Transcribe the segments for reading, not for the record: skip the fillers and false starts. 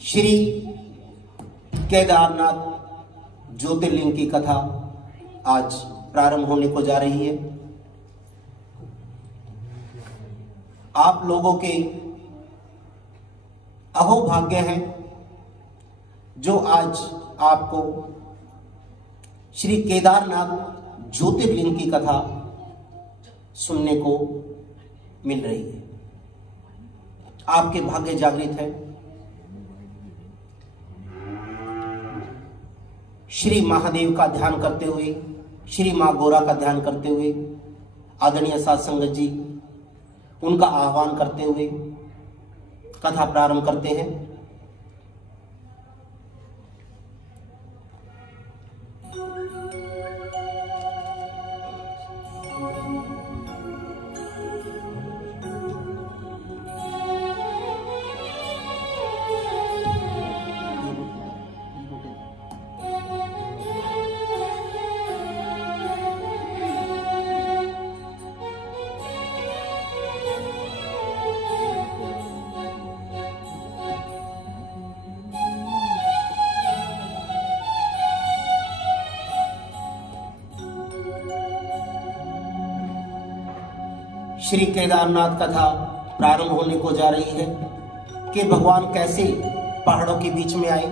श्री केदारनाथ ज्योतिर्लिंग की कथा आज प्रारंभ होने को जा रही है। आप लोगों के अहोभाग्य हैं जो आज आपको श्री केदारनाथ ज्योतिर्लिंग की कथा सुनने को मिल रही है। आपके भाग्य जागृत है। श्री महादेव का ध्यान करते हुए, श्री मां गौरा का ध्यान करते हुए, आदरणीय साध संगत जी उनका आह्वान करते हुए कथा प्रारंभ करते हैं। श्री केदारनाथ कथा प्रारंभ होने को जा रही है कि भगवान कैसे पहाड़ों के बीच में आए,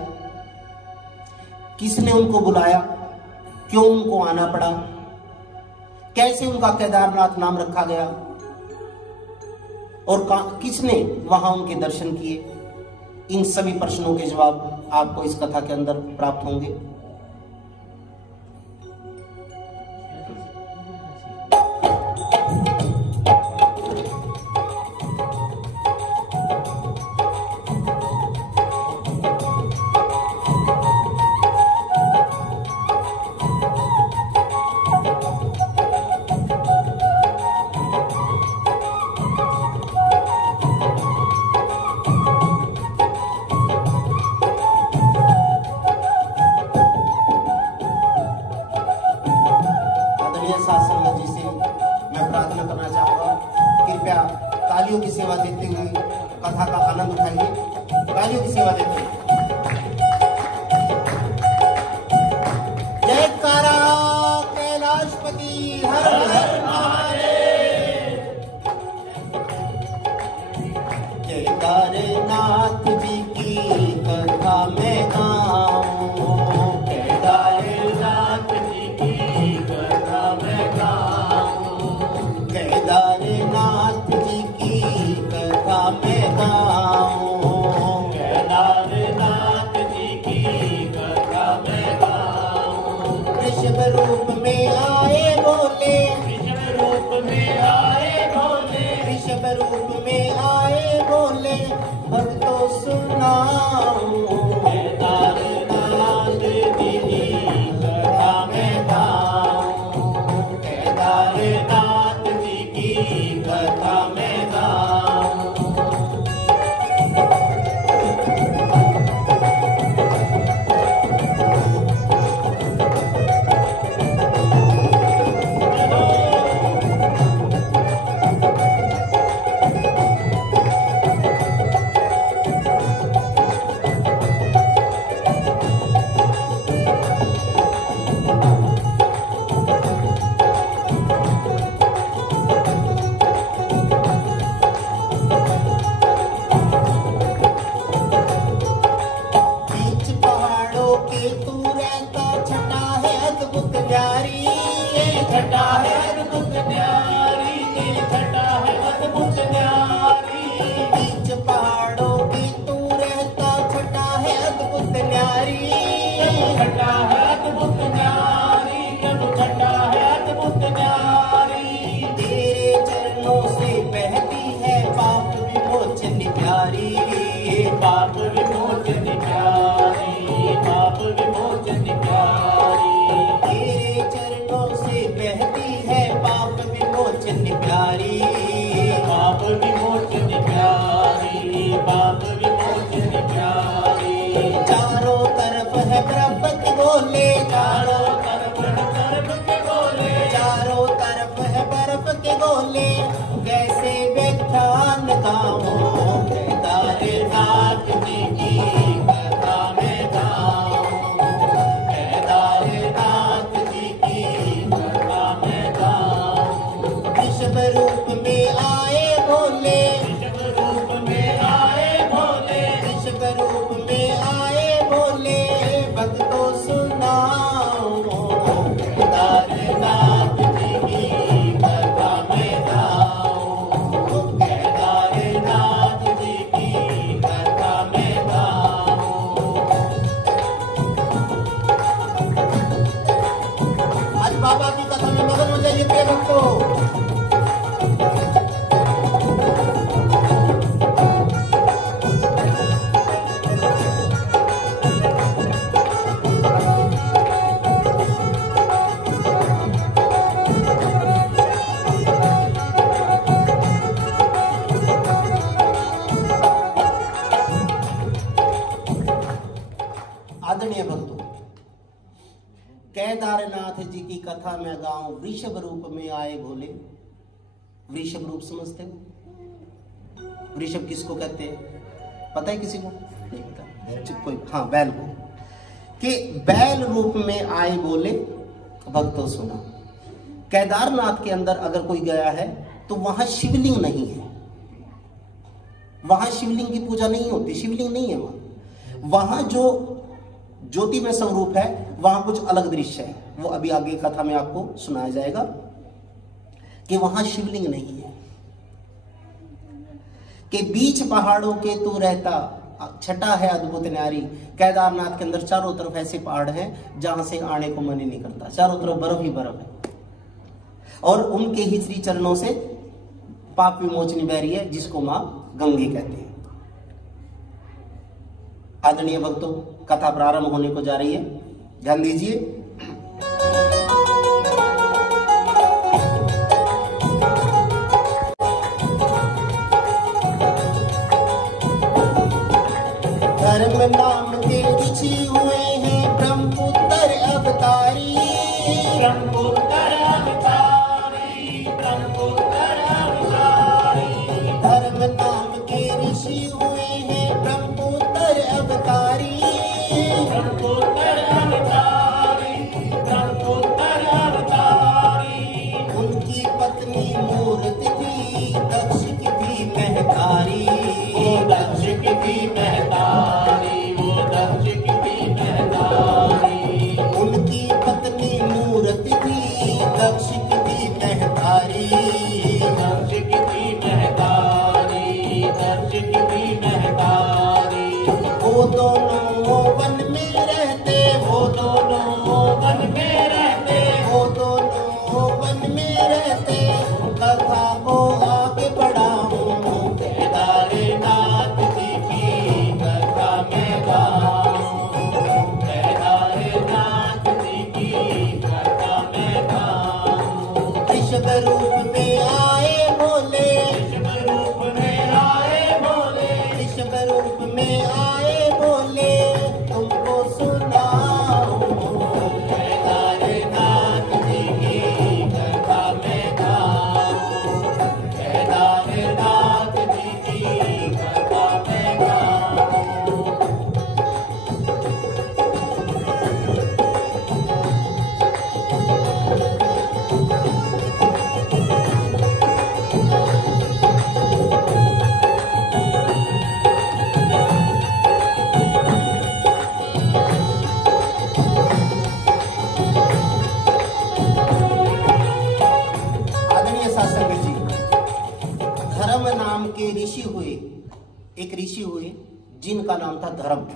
किसने उनको बुलाया, क्यों उनको आना पड़ा, कैसे उनका केदारनाथ नाम रखा गया और किसने वहां उनके दर्शन किए। इन सभी प्रश्नों के जवाब आपको इस कथा के अंदर प्राप्त होंगे। तालियों की सेवा देते हुए कथा का आनंद उठाइए। तालियों की सेवा देते हुए जयकारा कैलाशपति हर हर महादेव। केदारनाथ जी की कथा में गाऊं, केदारनाथ जी की कथा में गाऊं, केदारनाथ जी कथा में गाऊं, केदारनाथ जी की कथा में गाऊं। ऋषभ रूप में आए भोले, ऋषभ रूप में आए भोले, ऋषभ रूप में आए भोले, भक्तों सुनाऊं। केदारनाथ जी की कथा में गाऊं, केदारनाथ जी की कथा में छटा है अद्भुत न्यारी, छटा है अद्भुत न्यारी। बीच पहाड़ों की तू रहता, छटा है अद्भुत न्यारी, छटा है अद्भुत न्यारी, छटा है अद्भुत न्यारी। तेरे चरणों से बहती है पाप विमोचन प्यारी, पाप विमोचन प्यारी, पाप विमोचन प्यारी। तेरे चरणों से बहती है पाप विमोचन प्यारी, पाप विमोचन प्यारी, पाप विमोचन प्यारी। चारों तरफ है बर्फ के गोले, चारों तरफ है बर्फ के गोले, चारों तरफ है बर्फ के गोले। कैसे व्याख्यान गाऊं केदारनाथ जी आदरणीय भक्तों, केदारनाथ जी की कथा में गाऊं, वृषभ रूप में आए भोले। वृषभ रूप समझते हो? वृषभ किसको कहते हैं पता है किसी को? नहीं पता? कोई? हाँ, बैल को। कि बैल रूप में आए बोले। भक्तों सुना, केदारनाथ के अंदर अगर कोई गया है तो वहां शिवलिंग नहीं है, वहां शिवलिंग की पूजा नहीं होती, शिवलिंग नहीं है वहां। वहां जो ज्योतिमय स्वरूप है वहां कुछ अलग दृश्य है, वो अभी आगे कथा में आपको सुनाया जाएगा कि वहां शिवलिंग नहीं है। कि बीच पहाड़ों के तू रहता, छटा है अद्भुत न्यारी। केदारनाथ के अंदर चारों तरफ ऐसे पहाड़ हैं जहां से आने को मन ही नहीं करता, चारों तरफ बर्फ ही बर्फ है, और उनके ही श्री चरणों से पाप विमोचनी बह रही है, जिसको मां गंगे कहते हैं। आदरणीय भक्तों, कथा प्रारंभ होने को जा रही है, ध्यान दीजिए। धर्म नाम के ऋषि हुए हैं ब्रह्मपुत्र अवतारी। ब्रह्मपुत्र अवतारी, ब्रह्मपुत्र अवतारी। धर्म नाम के ऋषि हुए हैं ब्रह्मपुत्र अवतारी। ब्रह्मपुत्र अवतारी, ब्रह्मपुत्र अवतारी। उनकी पत्नी मूर्ति थी दक्ष की भी महतारी। दक्ष की भी महतारी, वो दक्ष की भी महतारी। उनकी पत्नी मूर्ति थी दक्ष की भी महतारी। दक्ष की भी महतारी, दक्ष की भी महतारी। वो दोनों वन में रहते, वो दोनों वन में रहते, वो दोनों वन में रहते। कथा को आगे बढ़ाऊं, केदारनाथ जी की कथा में गाऊं। केदारनाथ जी की कथा में गाऊं। ऋषभ रूप में आए भोले, ऋषभ रूप में आए भोले, ऋषभ रूप में आए भोले। तुमको सुनाऊं केदारनाथ जी की कथा में गाऊं। केदारनाथ जी की कथा में गाऊं। आदरणीय शासक जी, धर्म नाम के ऋषि हुए, एक ऋषि हुए जिनका नाम था धर्म,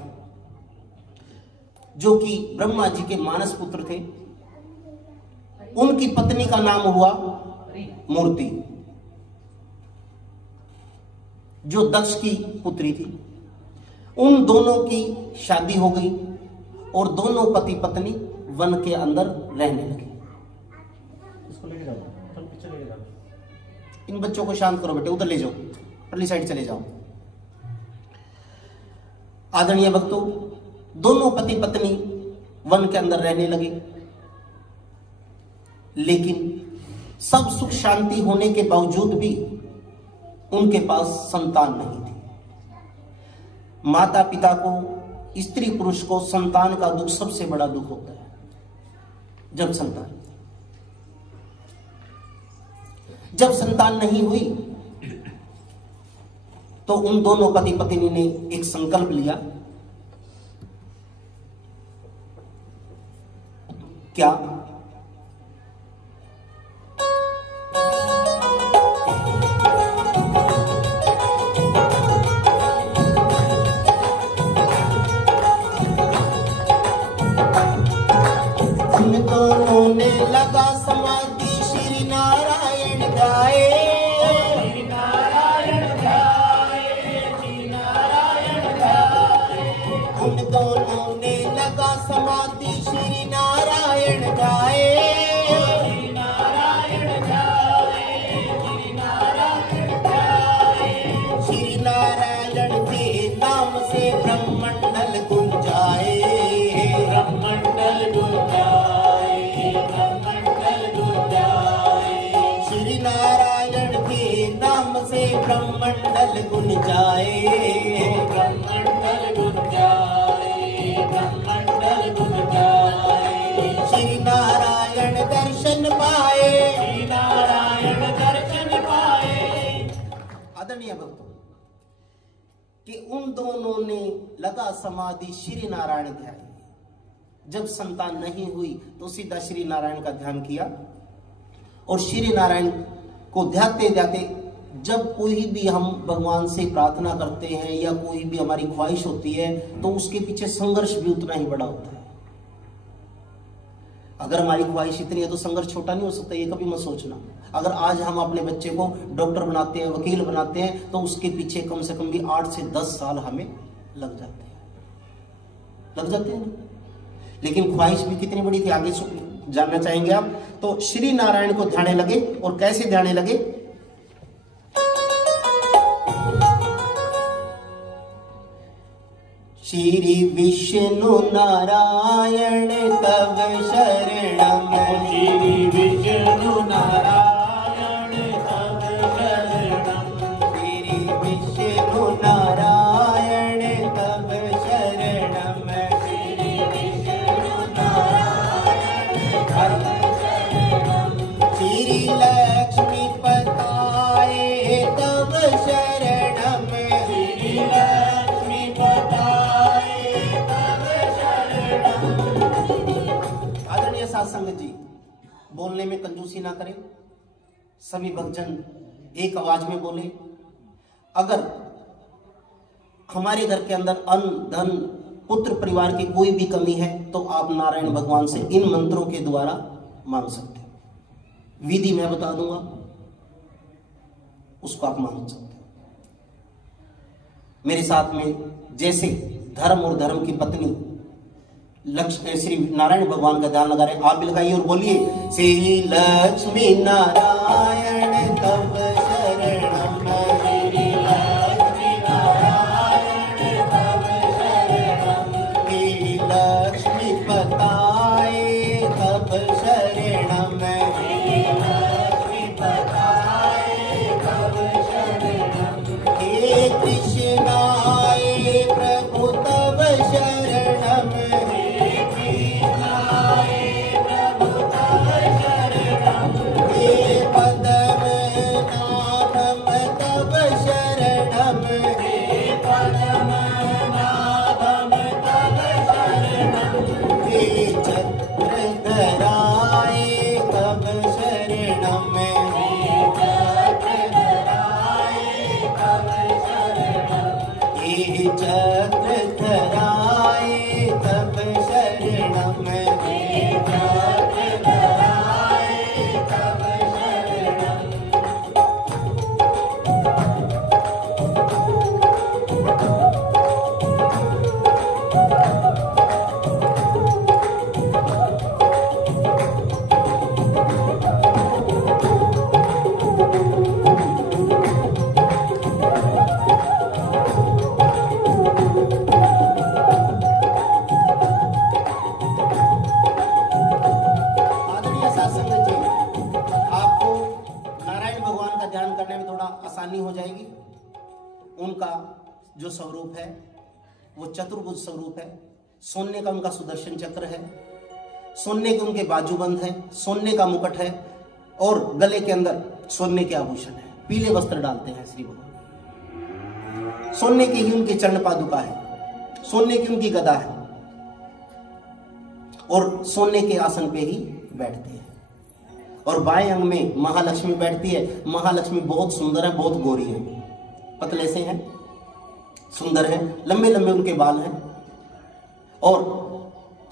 जो कि ब्रह्मा जी के मानस पुत्र थे। उनकी पत्नी का नाम हुआ मूर्ति, जो दक्ष की पुत्री थी। उन दोनों की शादी हो गई और दोनों पति पत्नी वन के अंदर रहने लगे। इसको लेके जाओ, पीछे लेके जाओ। इन बच्चों को शांत करो बेटे, उधर ले जाओ, परली साइड चले जाओ। आदरणीय भक्तों, दोनों पति पत्नी वन के अंदर रहने लगे, लेकिन सब सुख शांति होने के बावजूद भी उनके पास संतान नहीं थी। माता पिता को, स्त्री पुरुष को संतान का दुख सबसे बड़ा दुख होता है। जब संतान नहीं हुई तो उन दोनों पति पत्नी ने एक संकल्प लिया। क्या? उन दोनों ने लगा समाधि, श्री नारायण गाए। श्री नारायण गाए, श्री नारायण गाए। उन दोनों ने लगा समाधि, श्री नारायण गाए। ब्रह्मंडल गुन जाए, ब्रह्मंडल गुन जाए, ब्रह्मंडल गुन जाए। श्री नारायण दर्शन पाए, श्री नारायण दर्शन पाए। आदरणीय भक्तों कि उन दोनों ने लगा समाधि श्री नारायण ध्यान। जब संतान नहीं हुई तो सीधा श्री नारायण का ध्यान किया, और श्री नारायण को ध्याते ध्याते जब कोई भी हम भगवान से प्रार्थना करते हैं या कोई भी हमारी ख्वाहिश होती है तो उसके पीछे संघर्ष भी उतना ही बड़ा होता है। अगर हमारी ख्वाहिश इतनी है तो संघर्ष छोटा नहीं हो सकता, ये कभी मत सोचना। अगर आज हम अपने बच्चे को डॉक्टर बनाते हैं, वकील बनाते हैं, तो उसके पीछे कम से कम भी 8 से 10 साल हमें लग जाते हैं ना। लेकिन ख्वाहिश भी कितनी बड़ी थी, आगे जानना चाहेंगे आप। तो श्री नारायण को ध्याने लगे, और कैसे ध्याने लगे? श्री विष्णु नारायण तव शरणम, श्री विष्णु नारायण तव शरणम, श्री विष्णु नारायण तव शरणम, श्री विष्णु नारायण तव शरणम, श्री लक्ष्मी पताये तव शरणम, श्री लक्ष्मी पताये तव शरणम। आदरणीय साध संगत जी, बोलने में कंजूसी ना करें, सभी भक्तजन एक आवाज में बोले। अगर हमारे घर के अंदर अन्न, धन, पुत्र, परिवार की कोई भी कमी है तो आप नारायण भगवान से इन मंत्रों के द्वारा मांग सकते हो। विधि मैं बता दूंगा, उसको आप मांग सकते हो। मेरे साथ में जैसे धर्म और धर्म की पत्नी लक्ष्मी श्री नारायण भगवान का ध्यान लगा रहे, आप भी लगाइए और बोलिए श्री लक्ष्मी नारायण तव शरणम, श्री लक्ष्मी नारायण तव शरणम, श्री लक्ष्मी पताये तव शरणम, श्री लक्ष्मी पताये तव शरणम, हे कृष्णाय प्रभु तव शरणम, हे कृष्णाय प्रभु तव शरणम, हे पद्म नाभम तव शरणम, हे पद्मनाभं तव शरणम, हे चक्रधराय तव शरणम, हे चक्रधराय तव शरणम, हे चक्रधराय तव शरणम, हे चक्रधराय तव शरणम। आदरणीय साध संगत जी, आपको नारायण भगवान का ध्यान करने में थोड़ा आसानी हो जाएगी। उनका जो स्वरूप है वो चतुर्भुज स्वरूप है। सोने का उनका सुदर्शन चक्र है, सोने के उनके बाजूबंद है, सोने का मुकुट है, और गले के अंदर सोने के आभूषण है। पीले वस्त्र डालते हैं श्री भगवान। सोने की ही उनकी चरण पादुका है, सोने की उनकी गदा है, और सोने के आसन पे ही बैठते हैं। और बाएं अंग में महालक्ष्मी बैठती है। महालक्ष्मी बहुत सुंदर है, बहुत गोरी है, पतले से हैं, सुंदर हैं, लंबे लंबे उनके बाल हैं, और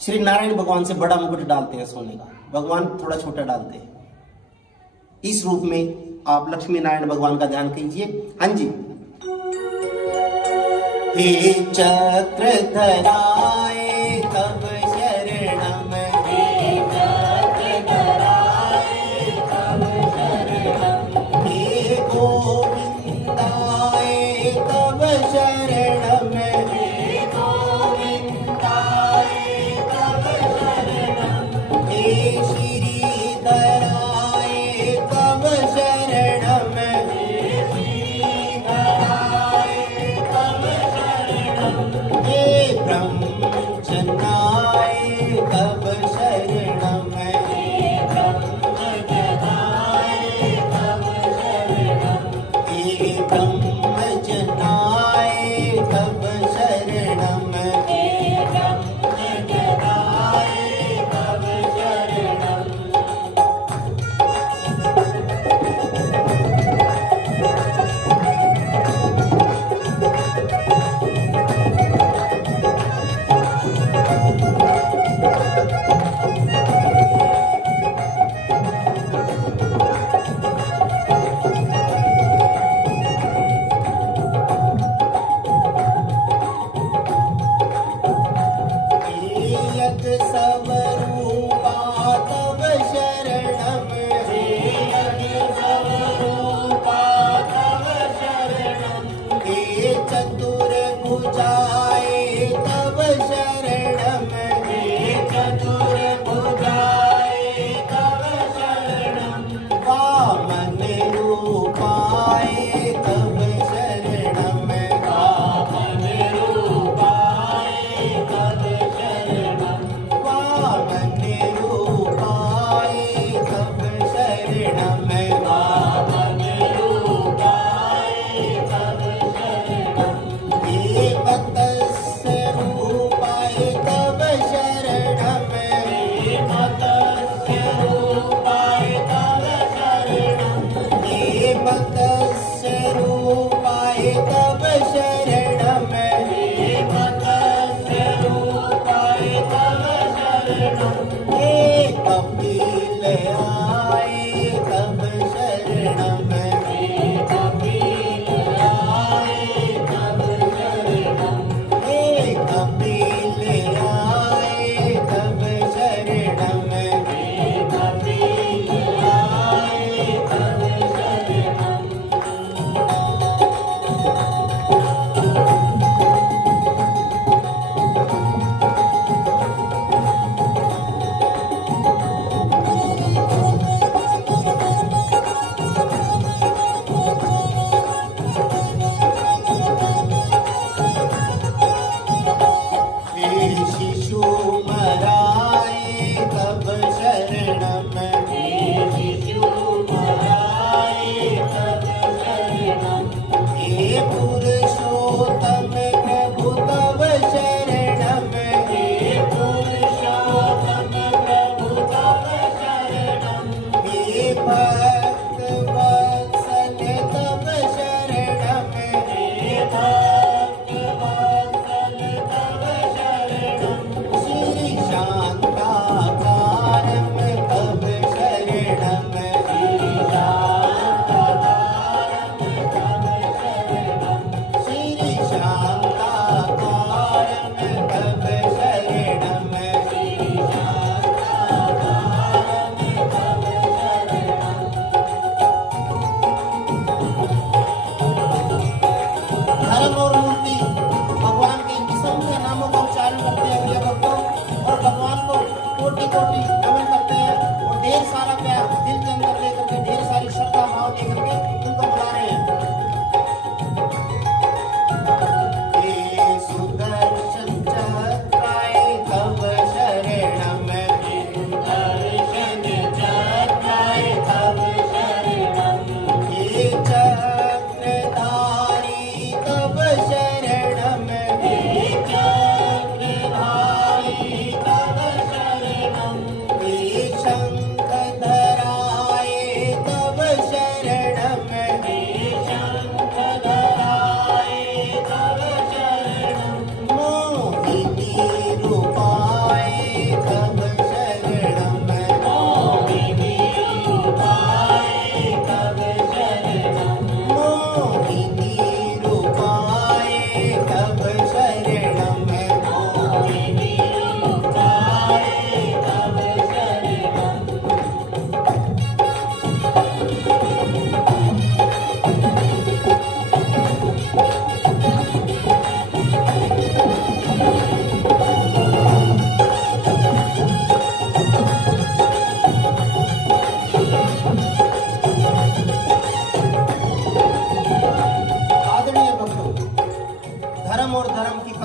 श्री नारायण भगवान से बड़ा मुकुट डालते हैं सोने का, भगवान थोड़ा छोटा डालते हैं। इस रूप में आप लक्ष्मी नारायण भगवान का ध्यान कीजिए। हाँ जी। हे चक्रधराय तव शरणम, हे चक्रधराय तव शरणम, हे गोविंदाय तव शरणम, हे गोविंदाय तव शरणम, हे श्रीधराय तव शरणम, हे श्रीधराय हे ब्रह्मजनाय तव शरणम हे ब्रह्मजनाय तव शरणम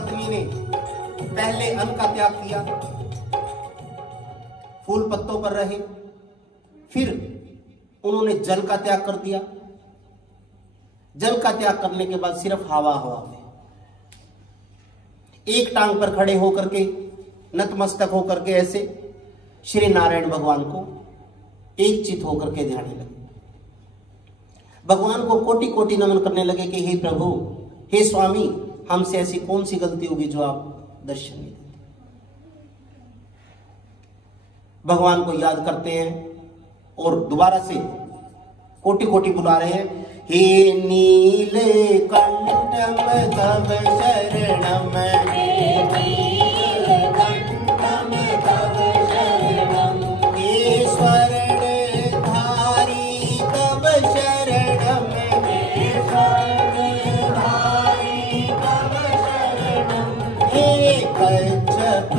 पत्नी ने पहले अन्न का त्याग किया, फूल पत्तों पर रहे, फिर उन्होंने जल का त्याग कर दिया। जल का त्याग करने के बाद सिर्फ हवा हवा में एक टांग पर खड़े होकर के, नतमस्तक होकर के ऐसे श्री नारायण भगवान को एक चित होकर के ध्यान लगे। भगवान को कोटि कोटि नमन करने लगे कि हे प्रभु, हे स्वामी, हमसे ऐसी कौन सी गलती होगी जो आप दर्शन नहीं देते। भगवान को याद करते हैं और दोबारा से कोटि कोटि बुला रहे हैं, हे नीले कंठम तव शरणम, हे नीलकंठम तव शरणम, हे स्वर्ण धारी तव शरणम, हे स्वर्णधारी तव शरणम, हे कच्छप